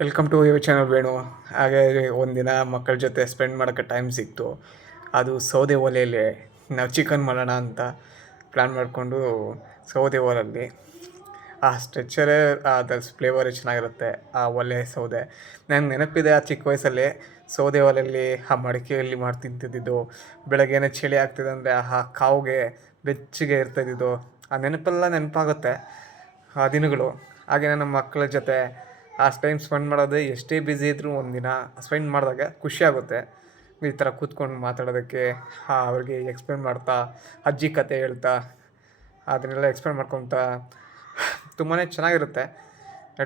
Welcome to your channel Venu. ಹಾಗಾಗಿ ಒಂದಿನ ಮಕ್ಕಳ ಜೊತೆ ಸ್ಪೆಂಡ್ ಮಾಡೋಕ್ಕೆ ಟೈಮ್ ಸಿಕ್ತು. ಅದು ಸೌದೆ ಒಲೆಯಲ್ಲಿ ನಾವು ಚಿಕನ್ ಮಾಡೋಣ ಅಂತ ಪ್ಲ್ಯಾನ್ ಮಾಡಿಕೊಂಡು ಸೌದೆ ಒಲೆಯಲ್ಲಿ ಆ ಸ್ಟ್ರೆಚ್ಚರೇ ಅದು ಫ್ಲೇವರೇ ಚೆನ್ನಾಗಿರುತ್ತೆ. ಆ ಒಲೆ ಸೌದೆ ನಂಗೆ ನೆನಪಿದೆ, ಆ ಚಿಕ್ಕ ವಯಸ್ಸಲ್ಲಿ ಸೌದೆ ಒಲೆಯಲ್ಲಿ ಆ ಮಡಿಕೆಯಲ್ಲಿ ಮಾಡಿ ತಿಂತಿದ್ದಿದ್ದು. ಬೆಳಗ್ಗೆನೇ ಚಳಿ ಆಗ್ತಿದೆ ಅಂದರೆ ಆ ಕಾವಿಗೆ ಬೆಚ್ಚಗೆ ಇರ್ತಾಯಿದ್ದು ಆ ನೆನಪೆಲ್ಲ ನೆನಪಾಗುತ್ತೆ, ಆ ದಿನಗಳು. ಹಾಗೆಯೇ ನಮ್ಮ ಮಕ್ಕಳ ಜೊತೆ ಆ ಟೈಮ್ ಸ್ಪೆಂಡ್ ಮಾಡೋದು ಎಷ್ಟೇ ಬ್ಯುಸಿ ಇದ್ದರೂ ಒಂದಿನ ಸ್ಪೆಂಡ್ ಮಾಡಿದಾಗ ಖುಷಿಯಾಗುತ್ತೆ. ಈ ಥರ ಕೂತ್ಕೊಂಡು ಮಾತಾಡೋದಕ್ಕೆ, ಅವ್ರಿಗೆ ಎಕ್ಸ್ಪ್ಲೇನ್ ಮಾಡ್ತಾ, ಅಜ್ಜಿ ಕತೆ ಹೇಳ್ತಾ, ಅದನ್ನೆಲ್ಲ ಎಕ್ಸ್ಪ್ಲೇನ್ ಮಾಡ್ಕೊತಾ ತುಂಬಾ ಚೆನ್ನಾಗಿರುತ್ತೆ.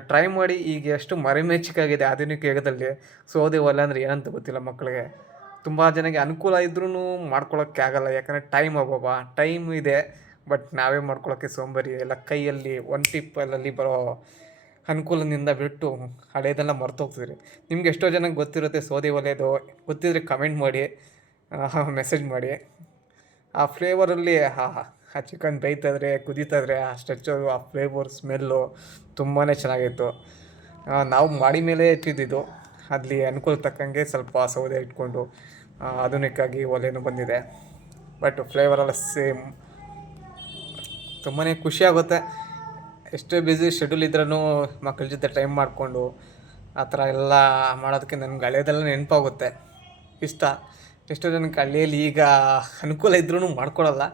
ಟ್ರೈ ಮಾಡಿ. ಈಗ ಎಷ್ಟು ಮರೆಮೇಚಿಕಾಗಿದೆ ಆಧುನಿಕ ಯುಗದಲ್ಲಿ ಸೌದೆ ಒಲೆ ಅಂದರೆ ಏನಂತ ಗೊತ್ತಿಲ್ಲ ಮಕ್ಕಳಿಗೆ. ತುಂಬ ಜನಕ್ಕೆ ಅನುಕೂಲ ಇದ್ರೂ ಮಾಡ್ಕೊಳ್ಳೋಕ್ಕೆ ಆಗಲ್ಲ, ಯಾಕಂದರೆ ಟೈಮ್ ಇದೆ, ಬಟ್ ನಾವೇ ಮಾಡ್ಕೊಳ್ಳೋಕ್ಕೆ ಸೋಂಬೇರಿ. ಎಲ್ಲ ಕೈಯಲ್ಲಿ ಒನ್ ಟಿಪ್ಪಲ್ಲಿ ಬರೋ ಅನುಕೂಲದಿಂದ ಬಿಟ್ಟು ಹಳೇದೆಲ್ಲ ಮರ್ತೋಗ್ತಿದ್ರಿ. ನಿಮ್ಗೆ ಎಷ್ಟೋ ಜನಕ್ಕೆ ಗೊತ್ತಿರುತ್ತೆ ಸೌದೆ ಒಲೆದು, ಗೊತ್ತಿದ್ರೆ ಕಮೆಂಟ್ ಮಾಡಿ, ಮೆಸೇಜ್ ಮಾಡಿ. ಆ ಫ್ಲೇವರಲ್ಲಿ ಆ ಚಿಕನ್ ಬೇಯ್ತಾಯಿದ್ರೆ, ಕುದೀತಾಯಿದ್ರೆ, ಆ ಸ್ಟ್ರೆಚ್ಚರು, ಆ ಫ್ಲೇವರ್, ಸ್ಮೆಲ್ಲು ತುಂಬಾ ಚೆನ್ನಾಗಿತ್ತು. ನಾವು ಮಾಡಿ ಮೇಲೆ ಇಟ್ಟಿದ್ದಿದ್ದು, ಅಲ್ಲಿ ಅನುಕೂಲ ತಕ್ಕಂಗೆ ಸ್ವಲ್ಪ ಸೌದೆ ಇಟ್ಕೊಂಡು ಆಧುನಿಕವಾಗಿ ಒಲೆನೂ ಬಂದಿದೆ. ಬಟ್ ಫ್ಲೇವರೆಲ್ಲ ಸೇಮ್. ತುಂಬಾ ಖುಷಿಯಾಗುತ್ತೆ. ಎಷ್ಟೇ ಬ್ಯುಸಿ ಶೆಡ್ಯೂಲ್ ಇದ್ರೂ ಮಕ್ಕಳ ಜೊತೆ ಟೈಮ್ ಮಾಡಿಕೊಂಡು ಆ ಥರ ಎಲ್ಲ ಮಾಡೋದಕ್ಕೆ ನನಗೆ ಹಳೇದೆಲ್ಲ ನೆನಪಾಗುತ್ತೆ. ಇಷ್ಟ. ಎಷ್ಟೋ ಜನಕ್ಕೆ ಹಳ್ಳಿಯಲ್ಲಿ ಈಗ ಅನುಕೂಲ ಇದ್ರೂ ಮಾಡ್ಕೊಳಲ್ಲ.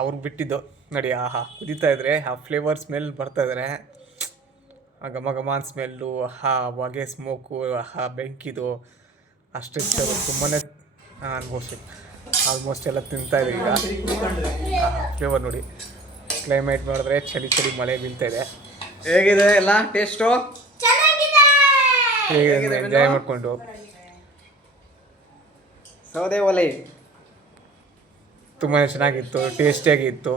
ಅವ್ರಿಗೆ ಬಿಟ್ಟಿದ್ದು ನೋಡಿ. ಕುದೀತಾಯಿದ್ರೆ ಆ ಫ್ಲೇವರ್ ಸ್ಮೆಲ್ ಬರ್ತಾಯಿದ್ರೆ, ಆ ಘಮ ಘಮ ಅಂತ ಸ್ಮೆಲ್ಲು, ಆ ಹೊಗೆ ಸ್ಮೋಕು, ಆ ಬೆಂಕಿದು, ಆ ಸ್ಟ್ರೆಚ್ಚರು ತುಂಬಾ ಆಲ್ಮೋಸ್ಟ್ ಎಲ್ಲ ತಿಂತಾಯಿದೆ ಈಗ. ಫ್ಲೇವರ್ ನೋಡಿ. ಕ್ಲೈಮೇಟ್ ನೋಡಿದ್ರೆ ಚಳಿ ಚಳಿ ಮಳೆ ಬೀಳ್ತಾಯಿದೆ. ಹೇಗಿದೆ ಎಲ್ಲ ಟೇಸ್ಟು? ಹೇಗೆ ಎಂಜಾಯ್ ಮಾಡಿಕೊಂಡು ಸೌದೆ ಒಲೆ ತುಂಬಾ ಚೆನ್ನಾಗಿತ್ತು, ಟೇಸ್ಟಿಯಾಗಿತ್ತು.